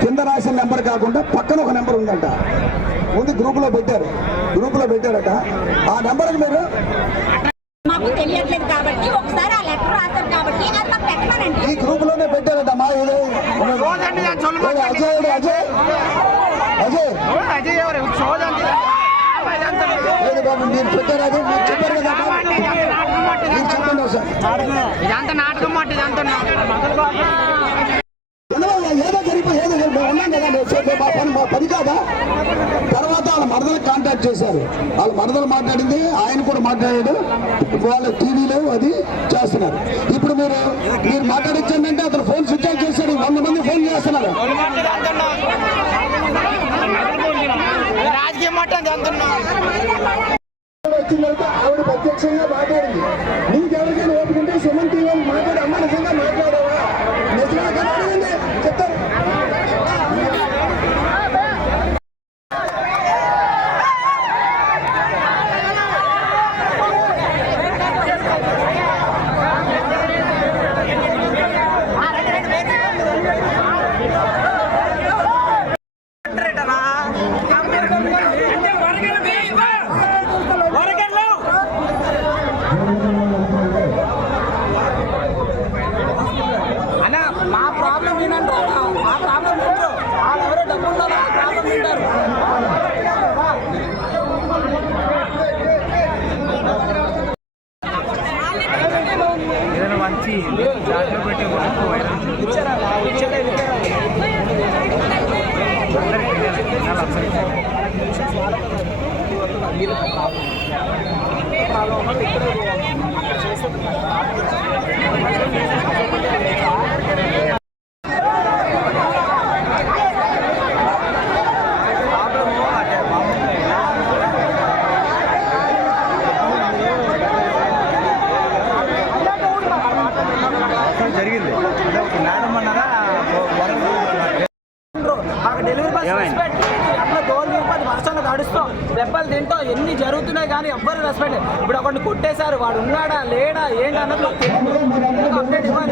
కింద రాసిన నెంబర్ కాకుండా పక్కన ఒక నెంబర్ ఉందంట. ఉంది గ్రూపులో పెట్టారు. గ్రూపులో పెట్టారట. ఆ నెంబర్కి మీరు మాకు తెలియట్లేదు కాబట్టి ఒకసారి ఆ లెటర్ రాశారు కాబట్టి అది మాకు పెట్టమనండి. ఈ గ్రూపులోనే పెట్టారట మా ఏది అజయ్ ఏది అజయ్ అజయ్ అజయ్ ఎవరు? చూడండి ఏది బాబు మీరు పెట్టారు అది. మీరు చెప్పారు కదా. మీరు చెప్పండి ఒకసారి. ఇదంతా నాటకం మాట ఇదంతా ఎందువల్ల ఏదో జరిగిపోయి ఏదో జరిగి- మేము ఉన్నాం కదా మేము చెప్పే మా పని మా పని కాదా తర్వాత వాళ్ళ కాంటాక్ట్ చేశారు. వాళ్ళ మరదలు మాట్లాడింది ఆయన కూడా మాట్లాడాడు. వాళ్ళ టీవీలో అది చేస్తున్నారు. ఇప్పుడు మీరు మీరు మాట్లాడించండి అంటే అతను ఫోన్ స్విచ్ ఆఫ్ చేశాడు వంద మంది ఫోన్ చేస్తున్నారు. తర్వాత ఆవిడ ప్రత్యక్షంగా మాట్లాడింది. నీకెవరికైనా ఓపుకుంటే సుమన్ టీవీ వాళ్ళు అన్న మా ప్రాబ్లం మా ప్రాబ్లం వింటారు వాళ్ళు ఎవరో డబ్బు ఉన్నారు ఆ ప్రాబ్లం వింటారు ఏదైనా మంచి జాగ్రత్త పెట్టే ఇచ్చారా? ఇచ్చారా? జరిగింది. మేడం అన్నారా డెలివరీ డోర్ వర్షాలు తడుస్తాం దెబ్బలు తింటాం ఎన్ని జరుగుతున్నాయి కానీ ఎవ్వరు రెస్పెక్ట్ ఇప్పుడు ఒకటి కొట్టేశారు వాడు ఉన్నాడా లేడా ఏంటి అన్నది మాకు తెలియదు. అప్డేట్ ఇవ్వాలి.